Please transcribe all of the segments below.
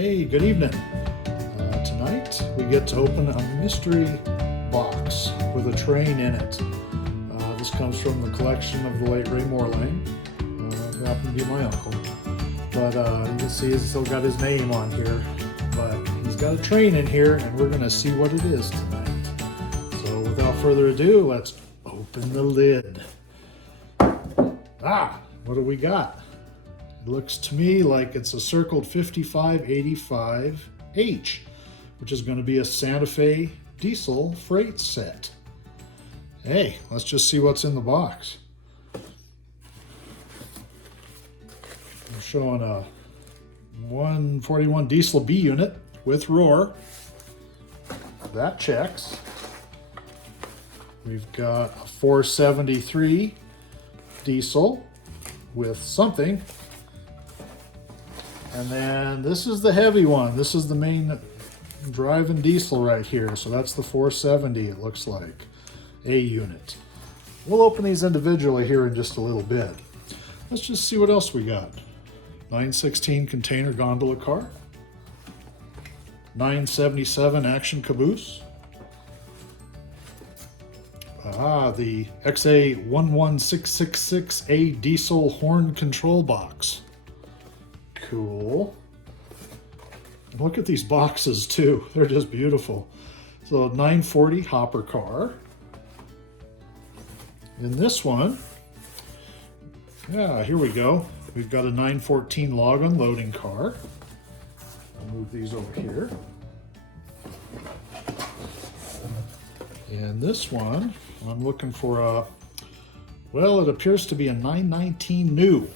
Hey, good evening. Tonight we get to open a mystery box with a train in it. This comes from the collection of the late Ray Mohrlang, who happened to be my uncle. But you can see he's still got his name on here. But he's got a train in here, and we're going to see what it is tonight. So without further ado, let's open the lid. What do we got? It looks to me like it's a circled 5585H, which is going to be a Santa Fe diesel freight set. Hey, let's just see what's in the box. We're showing a 141 diesel B unit with roar. That checks. We've got a 473 diesel with something. And then this is the heavy one. This is the main driving diesel right here. So that's the 470, it looks like, A unit. We'll open these individually here in just a little bit. Let's just see what else we got. 916 container gondola car. 977 action caboose. The XA11666A diesel horn control box. Cool. And look at these boxes too. They're just beautiful. So 940 hopper car. In this one, here we go. We've got a 914 log unloading car. I'll move these over here. And this one, I'm looking for a, well, it appears to be a 919 new.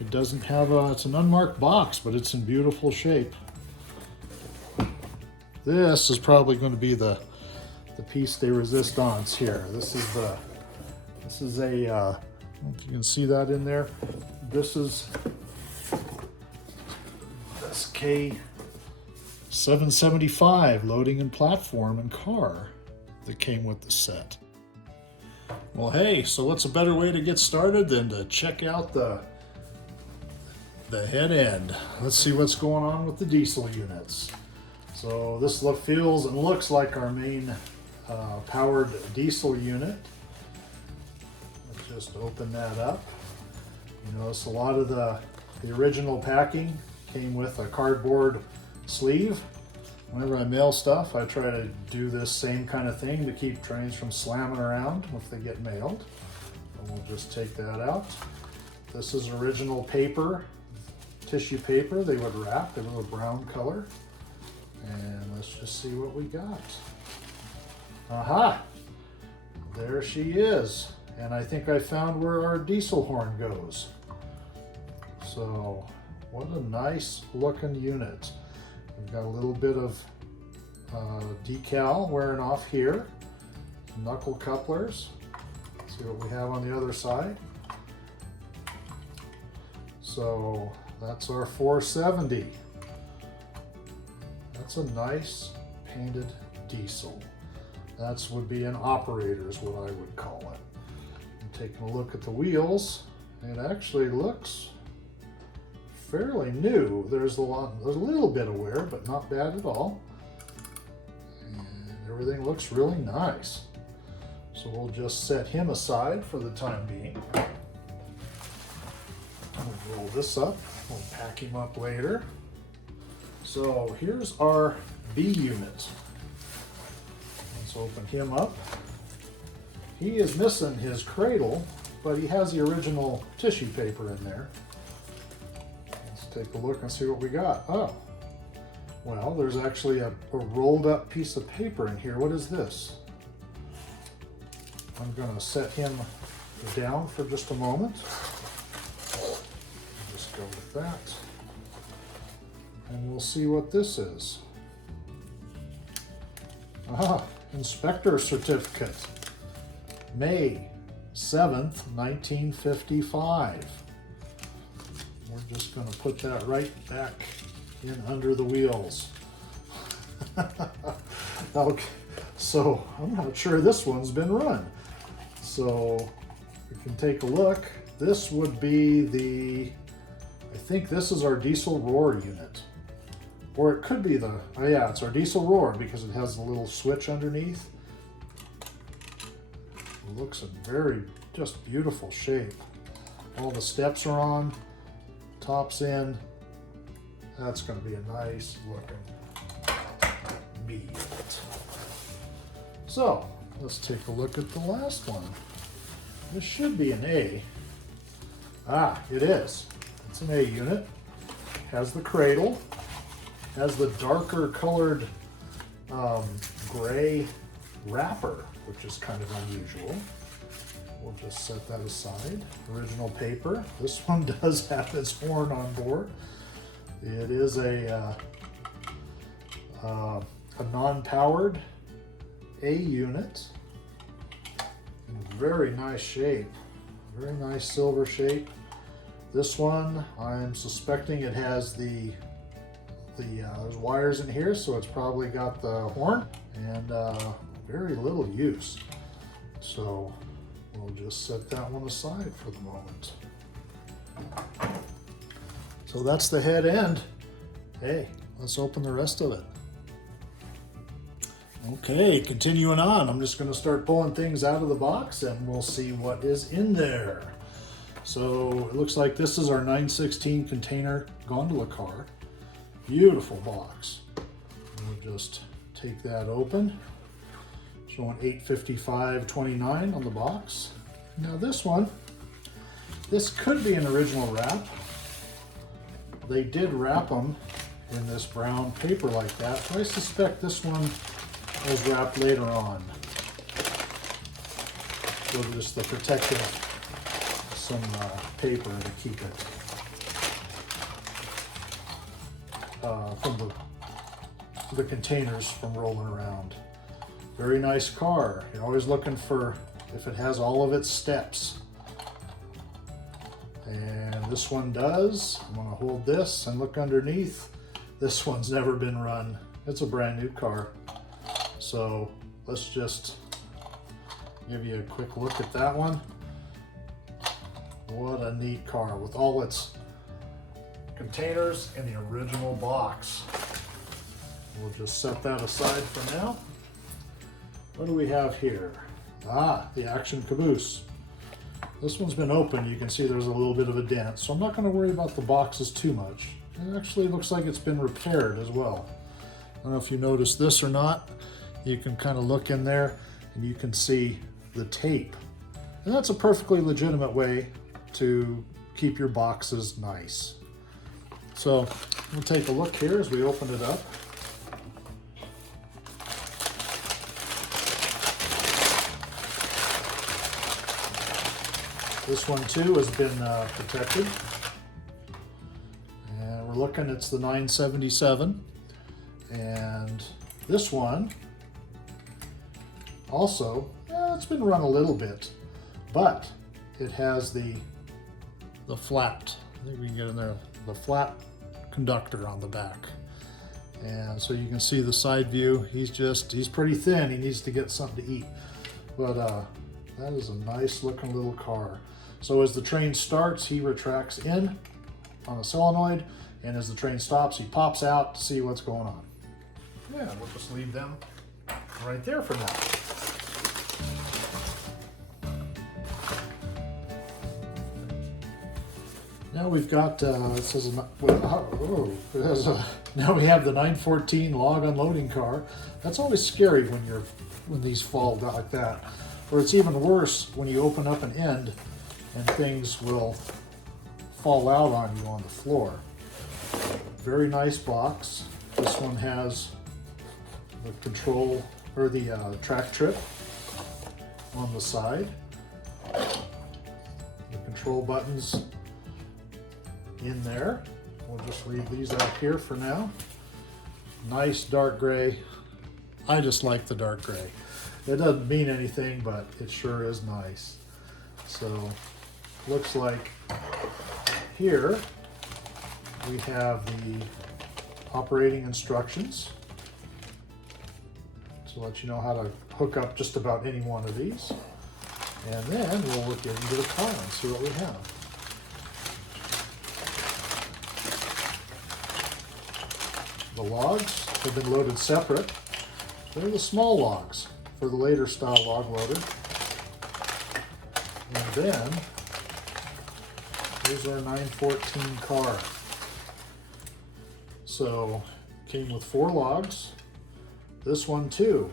It doesn't have a, it's an unmarked box, but it's in beautiful shape. This is probably going to be the piece de resistance here. This is a, I don't know if you can see that in there. This is this K775 loading and platform and car that came with the set. Well, hey, so what's a better way to get started than to check out the head end. Let's see what's going on with the diesel units. So this feels and looks like our main powered diesel unit. Let's just open that up. You notice a lot of the original packing came with a cardboard sleeve. Whenever I mail stuff, I try to do this same kind of thing to keep trains from slamming around if they get mailed. And we'll just take that out. This is original paper, tissue paper they would wrap. They were a brown color. And let's just see what we got. Aha! There she is. And I think I found where our diesel horn goes. So, what a nice looking unit. We've got a little bit of decal wearing off here. Knuckle couplers. Let's see what we have on the other side. So, that's our 470. That's a nice painted diesel. That would be an operator is what I would call it. And taking a look at the wheels, it actually looks fairly new. There's a little bit of wear, but not bad at all. And everything looks really nice. So we'll just set him aside for the time being. We'll roll this up. We'll pack him up later. So here's our B unit. Let's open him up. He is missing his cradle, but he has the original tissue paper in there. Let's take a look and see what we got. Oh, well, there's actually a rolled up piece of paper in here. What is this? I'm going to set him down for just a moment. Just go with that. And we'll see what this is. Inspector certificate. May 7th, 1955. We're just going to put that right back in under the wheels. Okay, so I'm not sure this one's been run. So we can take a look. This would be the, I think this is our diesel roar unit. or it could be the, oh yeah, it's our diesel roar because it has a little switch underneath. It looks a very, just beautiful shape. All the steps are on, top's in. That's going to be a nice looking beat. So let's take a look at the last one. This should be an A. Ah, it is. It's an A unit. Has the cradle. Has the darker colored gray wrapper, which is kind of unusual. We'll just set that aside. Original paper. This one does have its horn on board. It is a non-powered A unit. In very nice shape. Very nice silver shape. This one, I'm suspecting it has there's wires in here, so it's probably got the horn, and very little use. So we'll just set that one aside for the moment. So that's the head end. Hey, let's open the rest of it. Okay, continuing on, I'm just going to start pulling things out of the box and we'll see what is in there. So it looks like this is our 916 container gondola car. Beautiful box. We'll just take that open. Showing 855.29 on the box. Now this one, this could be an original wrap. They did wrap them in this brown paper like that, but I suspect this one was wrapped later on. So just the protective, some paper to keep it from the containers from rolling around. Very nice car. You're always looking for if it has all of its steps. And this one does. I'm gonna hold this and look underneath. This one's never been run. It's a brand new car. So let's just give you a quick look at that one. What a neat car with all its containers in the original box. We'll just set that aside for now. What do we have here? Ah, the action caboose. This one's been open. You can see there's a little bit of a dent, so I'm not going to worry about the boxes too much. It actually looks like it's been repaired as well. I don't know if you noticed this or not. You can kind of look in there and you can see the tape. And that's a perfectly legitimate way to keep your boxes nice. So we'll take a look here as we open it up. This one too has been protected. And we're looking, it's the 977. And this one also, it's been run a little bit, but it has the flat, I think we can get in there, the flat conductor on the back. And so you can see the side view. He's pretty thin. He needs to get something to eat. But that is a nice looking little car. So as the train starts, he retracts in on a solenoid, and as the train stops, he pops out to see what's going on. Yeah, we'll just leave them right there for now. Now we've got, it says, now we have the 914 log unloading car. That's always scary when these fall like that. Or it's even worse when you open up an end and things will fall out on you on the floor. Very nice box. This one has the control, or the track trip on the side. The control buttons in there. We'll just leave these out here for now. Nice dark gray. I just like the dark gray. It doesn't mean anything, but it sure is nice. So looks like here we have the operating instructions to let you know how to hook up just about any one of these. And then we'll look into the car and see what we have. The logs have been loaded separate. They're the small logs for the later style log loader. And then, here's our 914 car. So, came with 4 logs. This one too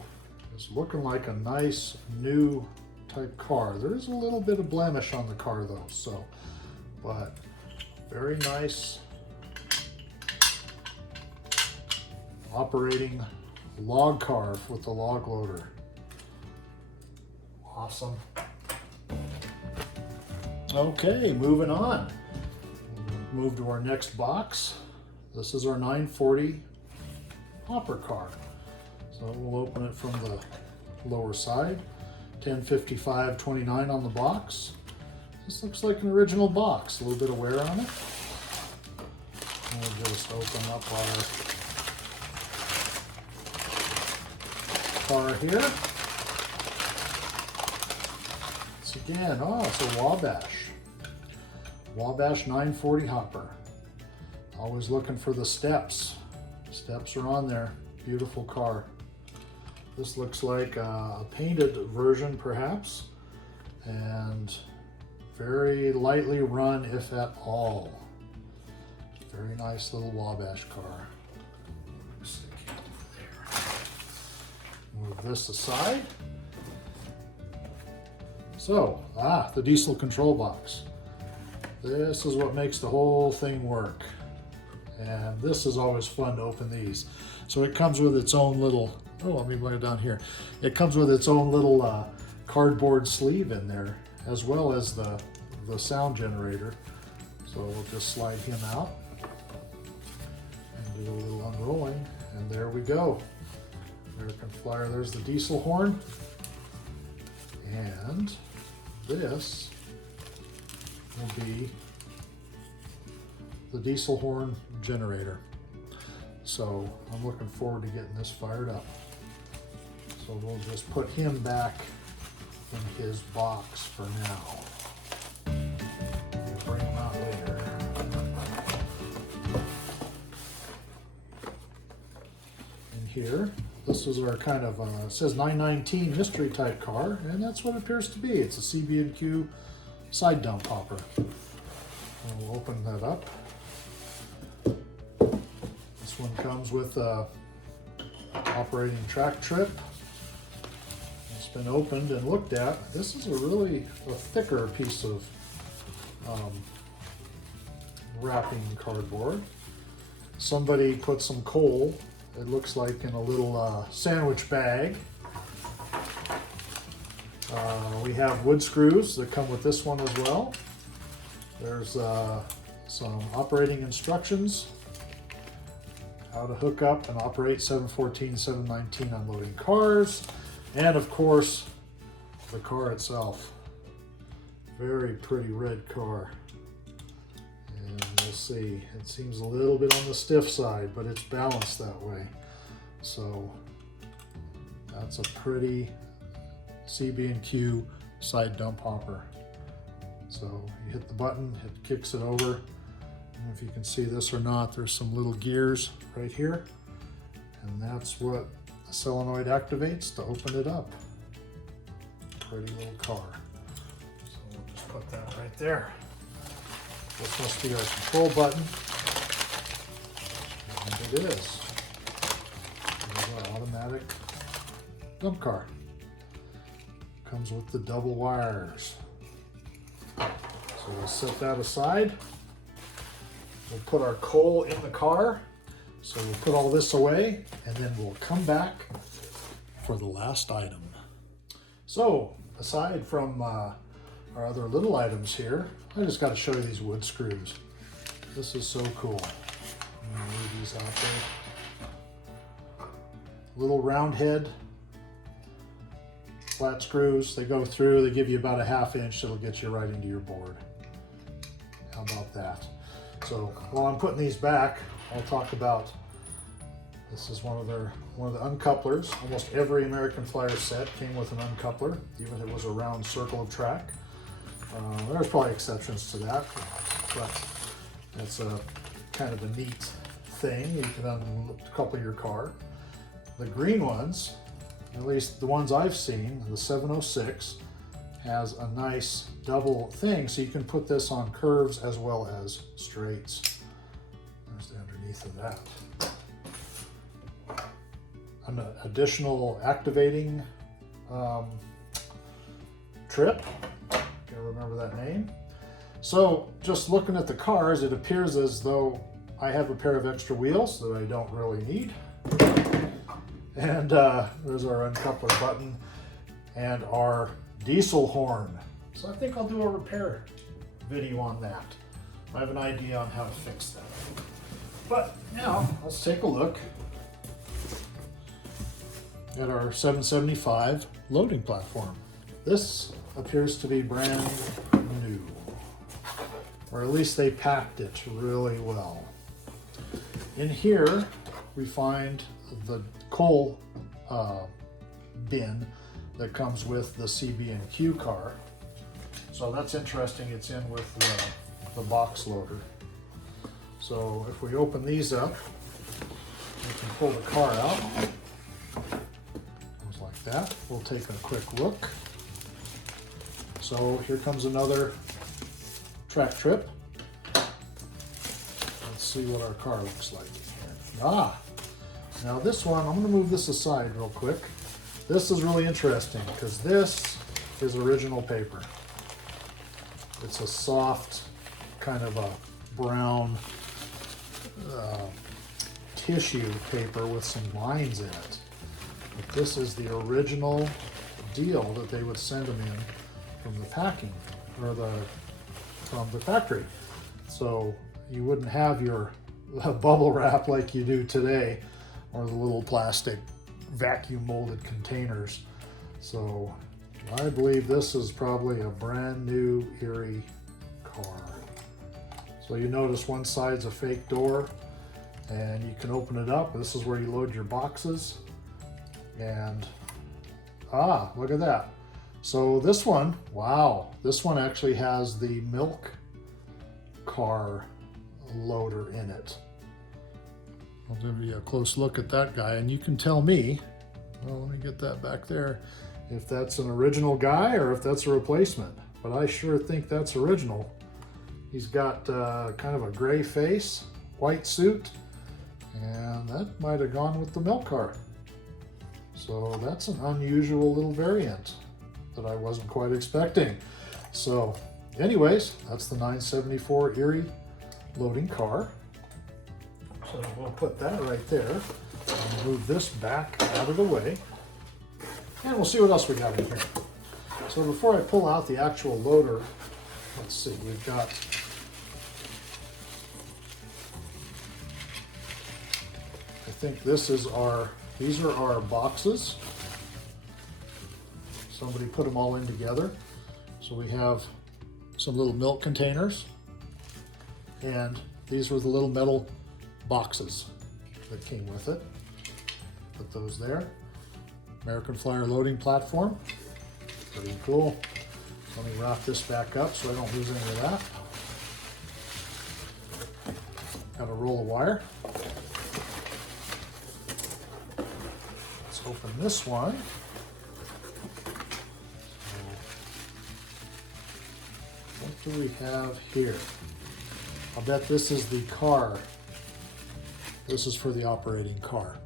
is looking like a nice new type car. There is a little bit of blemish on the car though, so, but very nice operating log car with the log loader. Awesome. Okay, moving on. Move to our next box. This is our 940 hopper car. So we'll open it from the lower side. 1055.29 on the box. This looks like an original box. A little bit of wear on it. We'll just open up our car here. It's again, it's a Wabash. Wabash 940 hopper. Always looking for the steps. Steps are on there. Beautiful car. This looks like a painted version perhaps, and very lightly run if at all. Very nice little Wabash car. Move this aside. So, the diesel control box. This is what makes the whole thing work. And this is always fun to open these. So it comes with its own little, let me bring it down here. It comes with its own little cardboard sleeve in there, as well as the sound generator. So we'll just slide him out and do a little unrolling, and there we go. American Flyer, there's the diesel horn. And this will be the diesel horn generator. So I'm looking forward to getting this fired up. So we'll just put him back in his box for now. We'll bring him out later. And here, this is our kind of, it says 919 mystery type car, and that's what it appears to be. It's a CB&Q side dump hopper. And we'll open that up. This one comes with a operating track trip. It's been opened and looked at. This is a thicker piece of wrapping cardboard. Somebody put some coal, it looks like, in a little sandwich bag. We have wood screws that come with this one as well. There's some operating instructions, how to hook up and operate 714, 719 unloading cars, and of course the car itself. Very pretty red car. And we'll see, it seems a little bit on the stiff side, but it's balanced that way. So that's a pretty CB&Q side dump hopper. So you hit the button, it kicks it over. I don't know if you can see this or not, there's some little gears right here, and that's what the solenoid activates to open it up. Pretty little car. So we'll just put that right there. This must be our control button, and it is. There's our automatic dump car. Comes with the double wires. So we'll set that aside. We'll put our coal in the car. So we'll put all this away, and then we'll come back for the last item. So aside from our other little items here, I just got to show you these wood screws. This is so cool. I'm gonna leave these out there. Little round head, flat screws. They go through, they give you about a 1/2 inch. It'll get you right into your board. How about that? So while I'm putting these back, I'll talk about, this is one of the uncouplers. Almost every American Flyer set came with an uncoupler, even if it was a round circle of track. There's probably exceptions to that, but it's a kind of a neat thing. You can uncouple your car. The green ones, at least the ones I've seen, the 706, has a nice double thing, so you can put this on curves as well as straights. There's the underneath of that. An additional activating trip. Can't remember that name. So just looking at the cars, it appears as though I have a pair of extra wheels that I don't really need. And there's our uncoupler button and our diesel horn. So I think I'll do a repair video on that. I have an idea on how to fix that. But now let's take a look at our 775 loading platform. This appears to be brand new, or at least they packed it really well. In here we find the coal bin that comes with the CB&Q car. So that's interesting, it's in with the box loader. So if we open these up, we can pull the car out. Goes like that. We'll take a quick look. So here comes another track trip. Let's see what our car looks like here. Now this one, I'm going to move this aside real quick. This is really interesting because this is original paper. It's a soft, kind of a brown tissue paper with some lines in it. But this is the original deal that they would send them in from the packing, or from the factory. So you wouldn't have your bubble wrap like you do today, or the little plastic vacuum molded containers. So I believe this is probably a brand new Erie car. So you notice one side's a fake door, and you can open it up. This is where you load your boxes. And look at that. So this one, wow, this one actually has the milk car loader in it. I'll give you a close look at that guy, and you can tell me, well, let me get that back there, if that's an original guy or if that's a replacement. But I sure think that's original. He's got kind of a gray face, white suit, and that might have gone with the milk car. So that's an unusual little variant that I wasn't quite expecting. So anyways, that's the 974 Erie loading car. So we'll put that right there and move this back out of the way. And we'll see what else we got in here. So before I pull out the actual loader, let's see, we've got I think these are our boxes. Somebody put them all in together. So we have some little milk containers, and these were the little metal boxes that came with it. Put those there. American Flyer loading platform. Pretty cool. Let me wrap this back up so I don't lose any of that. Got a roll of wire. Let's open this one. What do we have here? I'll bet this is the car. This is for the operating car.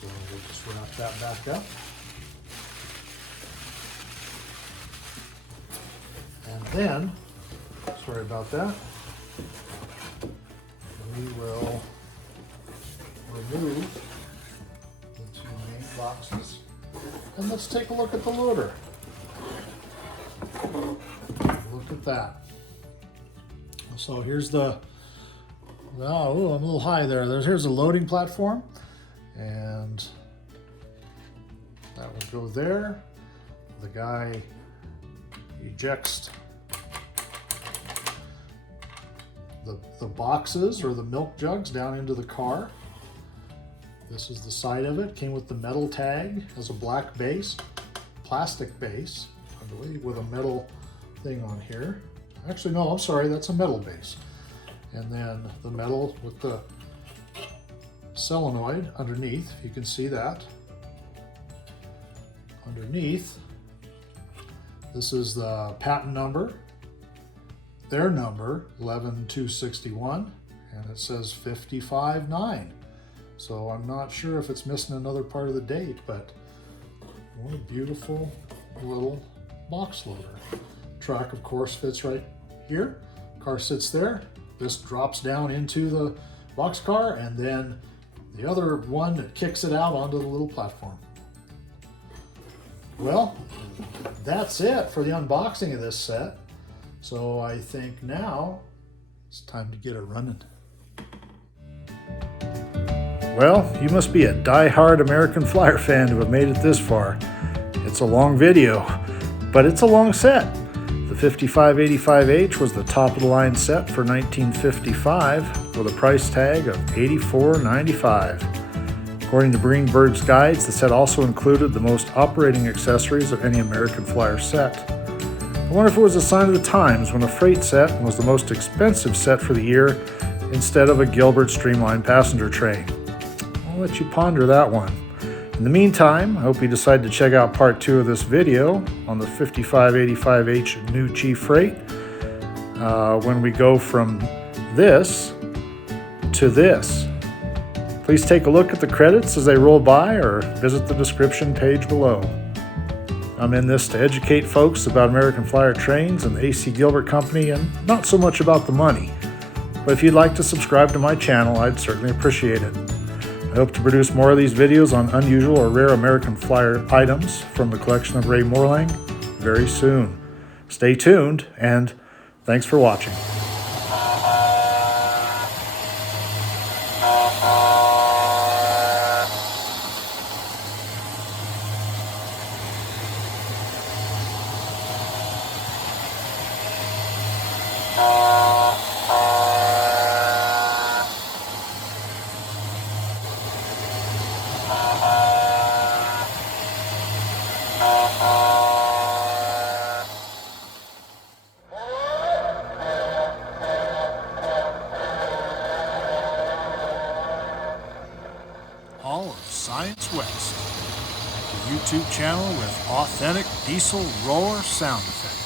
So we'll just wrap that back up. And then, sorry about that, we will remove the two main boxes. And let's take a look at the loader. Look at that. So here's the, oh, I'm a little high there. Here's a loading platform, and that would go there. The guy ejects the boxes or the milk jugs down into the car. This is the side of it. Came with the metal tag, has a black base, plastic base, I believe, with a metal thing on here. Actually, no, I'm sorry, that's a metal base. and then the metal with the solenoid underneath, if you can see that. Underneath, this is the patent number, their number 11261, and it says 55.9. So I'm not sure if it's missing another part of the date, but what a beautiful little box loader. Truck, of course, fits right here. Car sits there. This drops down into the box car, and then the other one that kicks it out onto the little platform. Well, that's it for the unboxing of this set. So I think now it's time to get it running. Well, you must be a die-hard American Flyer fan to have made it this far. It's a long video, but it's a long set. The 5585H was the top-of-the-line set for 1955 with a price tag of $84.95. According to Greenburg's guides, the set also included the most operating accessories of any American Flyer set. I wonder if it was a sign of the times when a freight set was the most expensive set for the year instead of a Gilbert streamlined passenger train. I'll let you ponder that one. In the meantime, I hope you decide to check out part 2 of this video on the 5585H new Chief Freight when we go from this to this. Please take a look at the credits as they roll by or visit the description page below. I'm in this to educate folks about American Flyer trains and the AC Gilbert Company, and not so much about the money. But if you'd like to subscribe to my channel, I'd certainly appreciate it. I hope to produce more of these videos on unusual or rare American Flyer items from the collection of Ray Mohrlang very soon. Stay tuned, and thanks for watching. All of Science West, the YouTube channel with authentic diesel roar sound effects.